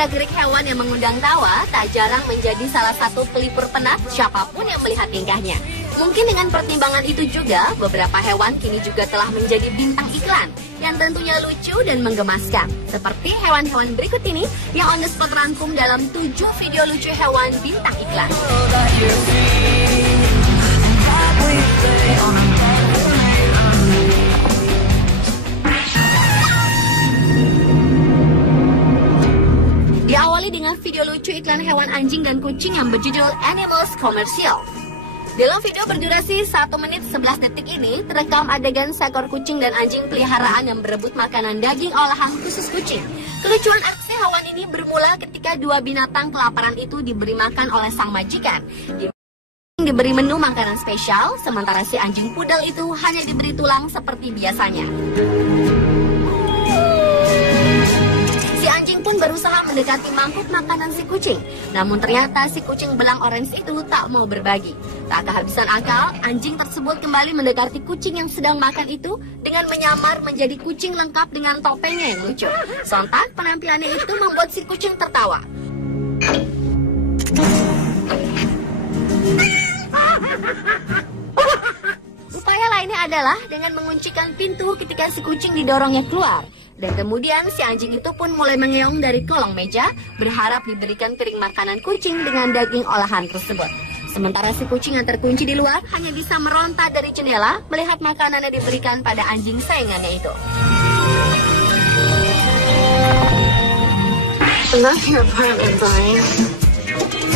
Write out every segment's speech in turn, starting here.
gerak-gerik hewan yang mengundang tawa tak jarang menjadi salah satu pelipur penat siapapun yang melihat tingkahnya. Mungkin dengan pertimbangan itu juga, beberapa hewan kini juga telah menjadi bintang iklan yang tentunya lucu dan menggemaskan. Seperti hewan-hewan berikut ini yang on the spot rangkum dalam 7 video lucu hewan bintang iklan. Diawali dengan video lucu iklan hewan anjing dan kucing yang berjudul Animals Commercial. Dalam video berdurasi 1 menit 11 detik ini, terekam adegan seekor kucing dan anjing peliharaan yang berebut makanan daging olahan khusus kucing. Kelucuan aksi hewan ini bermula ketika dua binatang kelaparan itu diberi makan oleh sang majikan. Diberi menu makanan spesial, sementara si anjing pudel itu hanya diberi tulang seperti biasanya. Pun berusaha mendekati mangkuk makanan si kucing. Namun ternyata si kucing belang orange itu tak mau berbagi. Tak kehabisan akal, anjing tersebut kembali mendekati kucing yang sedang makan itu dengan menyamar menjadi kucing lengkap dengan topengnya yang lucu. Sontak penampilannya itu membuat si kucing tertawa. Upaya lainnya adalah dengan menguncikan pintu ketika si kucing didorongnya keluar. Dan kemudian si anjing itu pun mulai mengeong dari kolong meja, berharap diberikan piring makanan kucing dengan daging olahan tersebut. Sementara si kucing yang terkunci di luar hanya bisa meronta dari jendela melihat makanan yang diberikan pada anjing sayangannya itu. I love your apartment, Brian.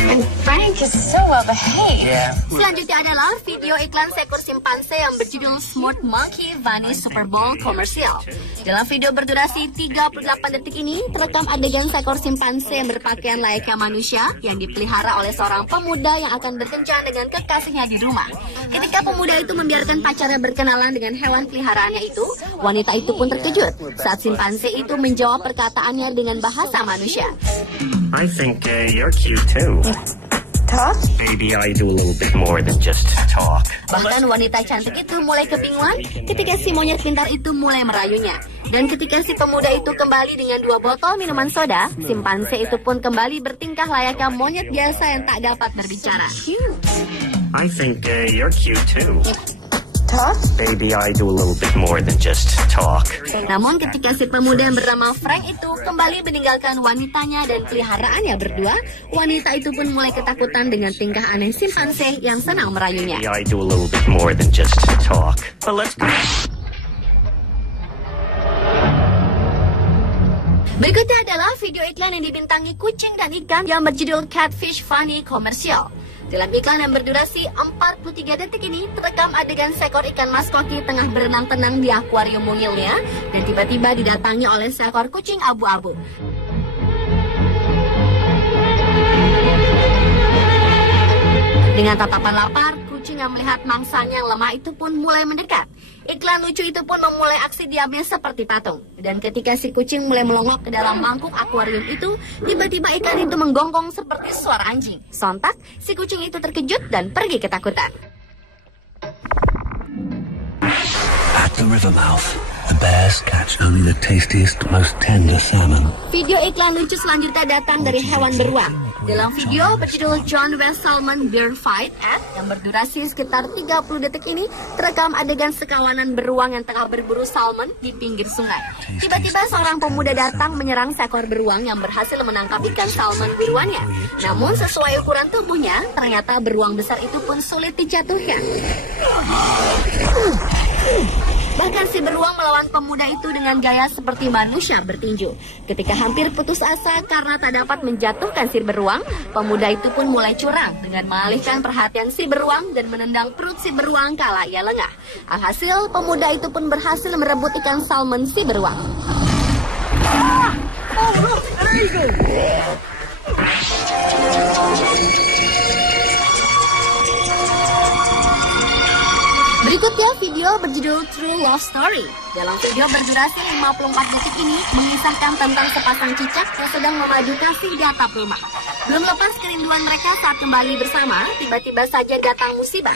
And Frank is so well behaved. Yeah. Selanjutnya adalah video iklan seekor simpanse yang berjudul Smart Monkey Vanish Super Bowl Commercial. Dalam video berdurasi 38 detik ini, terekam adegan seekor simpanse yang berpakaian layaknya manusia yang dipelihara oleh seorang pemuda yang akan berkencan dengan kekasihnya di rumah. Ketika pemuda itu membiarkan pacarnya berkenalan dengan hewan peliharaannya itu, wanita itu pun terkejut saat simpanse itu menjawab perkataannya dengan bahasa manusia. I think you're cute too. Talk? Maybe I do a little bit more than just talk. Bahkan wanita cantik itu mulai kebingungan ketika si monyet pintar itu mulai merayunya. Dan ketika si pemuda itu kembali dengan 2 botol minuman soda, simpanse itu pun kembali bertingkah layaknya monyet biasa yang tak dapat berbicara. I think you're cute too. Talk? Maybe I do a little bit more than just talk. Namun ketika si pemuda yang bernama Frank itu kembali meninggalkan wanitanya dan peliharaannya berdua, wanita itu pun mulai ketakutan dengan tingkah aneh simpanse yang senang merayunya. Maybe I do a little bit more than just talk. But let's go. Berikutnya adalah video iklan yang dibintangi kucing dan ikan yang berjudul Catfish Funny Commercial. Dalam iklan yang berdurasi 43 detik ini, terekam adegan seekor ikan mas koki tengah berenang tenang di akuarium mungilnya dan tiba-tiba didatangi oleh seekor kucing abu-abu. Dengan tatapan lapar, kucing yang melihat mangsanya yang lemah itu pun mulai mendekat. Iklan lucu itu pun memulai aksi diamnya seperti patung. Dan ketika si kucing mulai melongok ke dalam mangkuk akuarium itu, tiba-tiba ikan itu menggonggong seperti suara anjing. Sontak, si kucing itu terkejut dan pergi ketakutan. At the river mouth, the bears catch only the tastiest, most tender salmon. Video iklan lucu selanjutnya datang dari hewan beruang. Dalam video berjudul John West Salmon Bear Fight yang berdurasi sekitar 30 detik ini, terekam adegan sekawanan beruang yang tengah berburu salmon di pinggir sungai. Tiba-tiba seorang pemuda datang menyerang seekor beruang yang berhasil menangkap ikan salmon buruannya. Namun sesuai ukuran tubuhnya, ternyata beruang besar itu pun sulit dijatuhkan. Bahkan si beruang melawan pemuda itu dengan gaya seperti manusia bertinju. Ketika hampir putus asa karena tak dapat menjatuhkan si beruang, pemuda itu pun mulai curang dengan mengalihkan perhatian si beruang dan menendang perut si beruang kala ia lengah. Alhasil, pemuda itu pun berhasil merebut ikan salmon si beruang. Berikutnya video berjudul True Love Story. Dalam video berdurasi 54 detik ini mengisahkan tentang sepasang cicak yang sedang memadu kasih di atap rumah. Belum lepas kerinduan mereka saat kembali bersama, tiba-tiba saja datang musibah.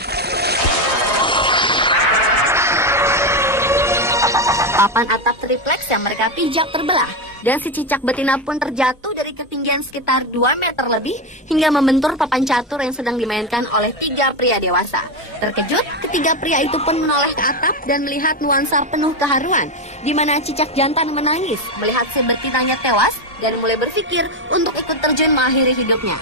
Papan atap tripleks yang mereka pijak terbelah. Dan si cicak betina pun terjatuh dari ketinggian sekitar 2 meter lebih hingga membentur papan catur yang sedang dimainkan oleh 3 pria dewasa. Terkejut, ketiga pria itu pun menoleh ke atap dan melihat nuansa penuh keharuan, di mana cicak jantan menangis melihat si betinanya tewas dan mulai berpikir untuk ikut terjun mengakhiri hidupnya.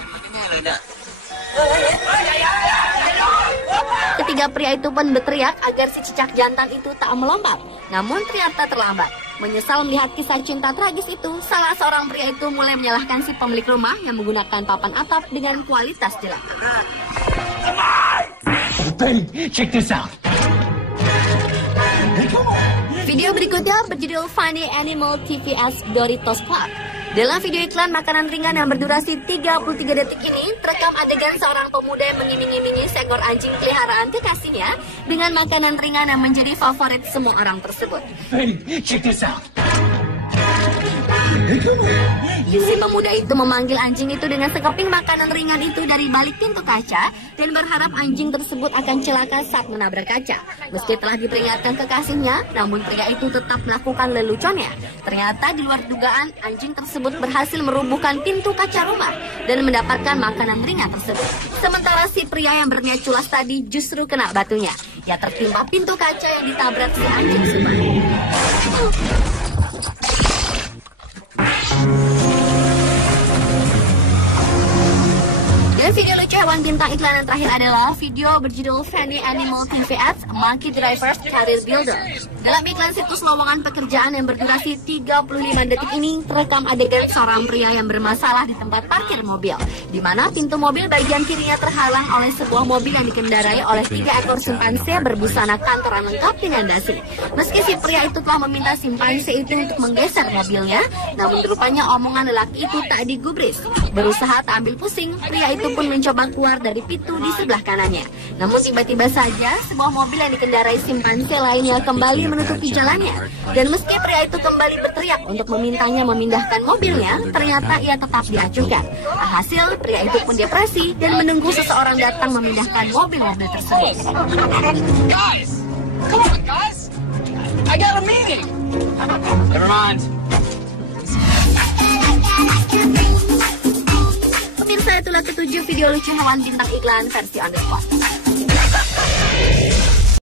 Ketiga pria itu pun berteriak agar si cicak jantan itu tak melompat, namun ternyata terlambat. Menyesal melihat kisah cinta tragis itu, salah seorang pria itu mulai menyalahkan si pemilik rumah yang menggunakan papan atap dengan kualitas jelek. Check this out. Video berikutnya berjudul Funny Animal TVS Doritos Club. Dalam video iklan makanan ringan yang berdurasi 33 detik ini, terekam adegan seorang pemuda yang mengiming-imingi seekor anjing peliharaan kekasihnya dengan makanan ringan yang menjadi favorit semua orang tersebut. Hey, check this out. Si pemuda itu memanggil anjing itu dengan sekeping makanan ringan itu dari balik pintu kaca dan berharap anjing tersebut akan celaka saat menabrak kaca. Meski telah diperingatkan kekasihnya, namun pria itu tetap melakukan leluconnya. Ternyata di luar dugaan, anjing tersebut berhasil merubuhkan pintu kaca rumah dan mendapatkan makanan ringan tersebut. Sementara si pria yang berniat culas tadi justru kena batunya. Ia tertimpa pintu kaca yang ditabrak si anjing subah. Dan video lucu hewan bintang iklan yang terakhir adalah video berjudul Funny Animal TVS Monkey Drivers Career Builder. Dalam iklan situs lowongan pekerjaan yang berdurasi 35 detik ini, terekam adegan seorang pria yang bermasalah di tempat parkir mobil, di mana pintu mobil bagian kirinya terhalang oleh sebuah mobil yang dikendarai oleh 3 ekor simpanse berbusana kantoran lengkap dengan dasi. Meski si pria itu telah meminta simpanse itu untuk menggeser mobilnya, namun rupanya omongan lelaki itu tak digubris. Berusaha tak ambil pusing, pria itu pun mencoba keluar dari pintu di sebelah kanannya. Namun tiba-tiba saja sebuah mobil yang dikendarai simpanse lainnya kembali menutupi jalannya. Dan meski pria itu kembali berteriak untuk memintanya memindahkan mobilnya, ternyata ia tetap diacuhkan. Hasil, pria itu pun depresi dan menunggu seseorang datang memindahkan mobil-mobil tersebut. Guys, come on, guys. I got a meeting. Never mind. Pemirsa, itulah ketujuh video lucu hewan bintang iklan versi on the spot.